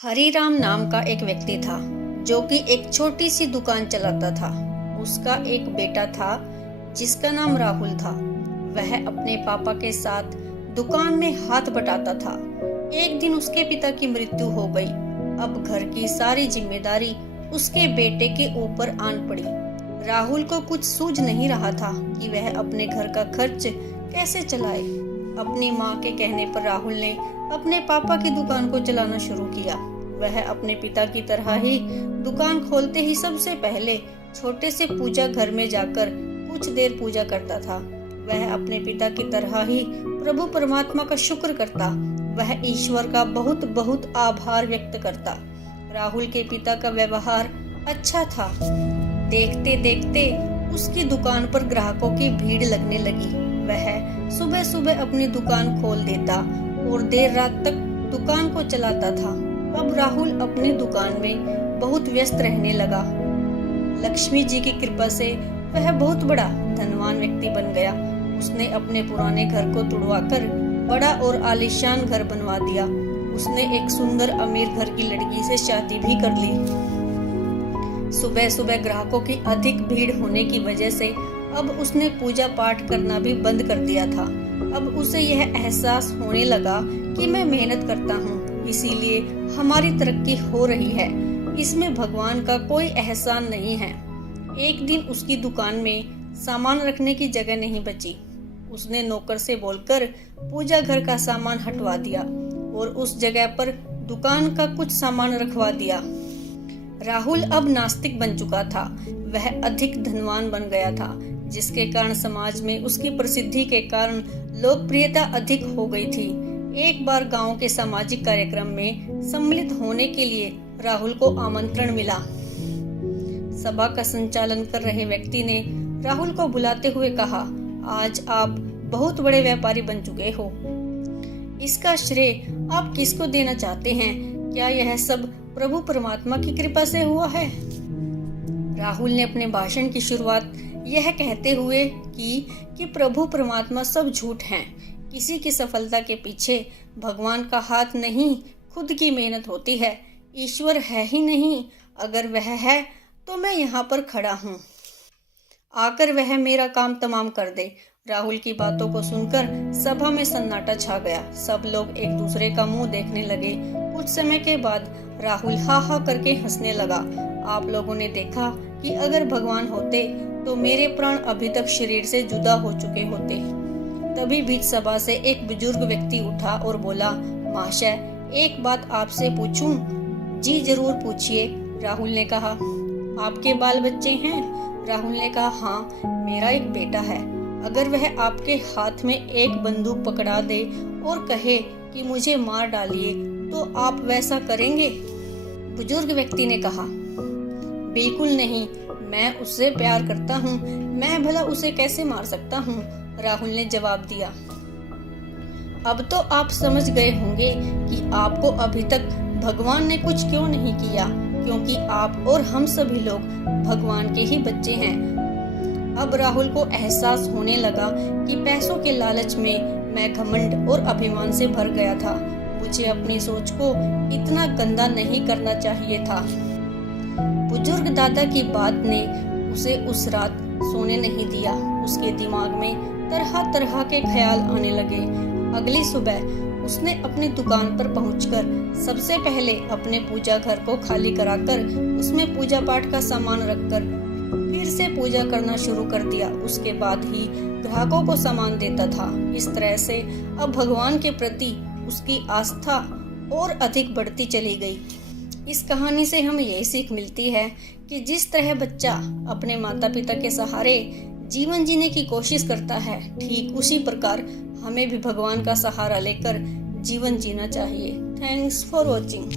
हरीराम नाम का एक व्यक्ति था जो कि एक छोटी सी दुकान चलाता था। उसका एक बेटा था जिसका नाम राहुल था। वह अपने पापा के साथ दुकान में हाथ बटाता था। एक दिन उसके पिता की मृत्यु हो गई। अब घर की सारी जिम्मेदारी उसके बेटे के ऊपर आन पड़ी। राहुल को कुछ सूझ नहीं रहा था कि वह अपने घर का खर्च कैसे चलाए। अपनी माँ के कहने पर राहुल ने अपने पापा की दुकान को चलाना शुरू किया। वह अपने पिता की तरह ही दुकान खोलते ही सबसे पहले छोटे से पूजा घर में जाकर कुछ देर पूजा करता था। वह अपने पिता की तरह ही प्रभु परमात्मा का शुक्र करता। वह ईश्वर का बहुत बहुत आभार व्यक्त करता। राहुल के पिता का व्यवहार अच्छा था। देखते देखते उसकी दुकान पर ग्राहकों की भीड़ लगने लगी। वह सुबह सुबह अपनी दुकान खोल देता और देर रात तक दुकान को चलाता था। अब राहुल अपनी दुकान में बहुत व्यस्त रहने लगा। लक्ष्मी जी की कृपा से वह बहुत बड़ा धनवान व्यक्ति बन गया। उसने अपने पुराने घर को तुड़वाकर बड़ा और आलीशान घर बनवा दिया। उसने एक सुंदर अमीर घर की लड़की से शादी भी कर ली। सुबह सुबह ग्राहकों की अधिक भीड़ होने की वजह से अब उसने पूजा पाठ करना भी बंद कर दिया था। अब उसे यह एहसास होने लगा कि मैं मेहनत करता हूँ, इसीलिए हमारी तरक्की हो रही है। इसमें भगवान का कोई एहसान नहीं है। एक दिन उसकी दुकान में सामान रखने की जगह नहीं बची। उसने नौकर से बोलकर पूजा घर का सामान हटवा दिया और उस जगह पर दुकान का कुछ सामान रखवा दिया। राहुल अब नास्तिक बन चुका था। वह अधिक धनवान बन गया था, जिसके कारण समाज में उसकी प्रसिद्धि के कारण लोकप्रियता अधिक हो गई थी। एक बार गांव के सामाजिक कार्यक्रम में सम्मिलित होने के लिए राहुल को आमंत्रण मिला। सभा का संचालन कर रहे व्यक्ति ने राहुल को बुलाते हुए कहा, आज आप बहुत बड़े व्यापारी बन चुके हो। इसका श्रेय आप किसको देना चाहते हैं? क्या यह सब प्रभु परमात्मा की कृपा से हुआ है? राहुल ने अपने भाषण की शुरुआत यह कहते हुए की कि प्रभु परमात्मा सब झूठ हैं। किसी की सफलता के पीछे भगवान का हाथ नहीं, खुद की मेहनत होती है। ईश्वर है ही नहीं, अगर वह है तो मैं यहाँ पर खड़ा हूँ, आकर वह मेरा काम तमाम कर दे। राहुल की बातों को सुनकर सभा में सन्नाटा छा गया। सब लोग एक दूसरे का मुंह देखने लगे। कुछ समय के बाद राहुल हा हा करके हंसने लगा। आप लोगों ने देखा कि अगर भगवान होते तो मेरे प्राण अभी तक शरीर से जुदा हो चुके होते। तभी बीच सभा से एक बुजुर्ग व्यक्ति उठा और बोला, महाशय, एक बात आपसे पूछूं? जी जरूर पूछिए, राहुल ने कहा। आपके बाल बच्चे हैं? राहुल ने कहा, हाँ, मेरा एक बेटा है। अगर वह आपके हाथ में एक बंदूक पकड़ा दे और कहे कि मुझे मार डालिए, तो आप वैसा करेंगे? बुजुर्ग व्यक्ति ने कहा, बिल्कुल नहीं, मैं उससे प्यार करता हूँ, मैं भला उसे कैसे मार सकता हूँ? राहुल ने जवाब दिया। अब तो आप समझ गए होंगे कि आपको अभी तक भगवान ने कुछ क्यों नहीं किया, क्योंकि आप और हम सभी लोग भगवान के ही बच्चे हैं। अब राहुल को एहसास होने लगा कि पैसों के लालच में मैं घमंड और अभिमान से भर गया था। मुझे अपनी सोच को इतना गंदा नहीं करना चाहिए था। बुजुर्ग दादा की बात ने उसे उस रात सोने नहीं दिया। उसके दिमाग में तरह तरह के ख्याल आने लगे। अगली सुबह उसने अपनी दुकान पर पहुंचकर सबसे पहले अपने पूजा घर को खाली कराकर उसमें पूजा पाठ का सामान रखकर फिर से पूजा करना शुरू कर दिया। उसके बाद ही ग्राहकों को सामान देता था। इस तरह से अब भगवान के प्रति उसकी आस्था और अधिक बढ़ती चली गई। इस कहानी से हमें यही सीख मिलती है कि जिस तरह बच्चा अपने माता पिता के सहारे जीवन जीने की कोशिश करता है, ठीक उसी प्रकार हमें भी भगवान का सहारा लेकर जीवन जीना चाहिए। Thanks for watching.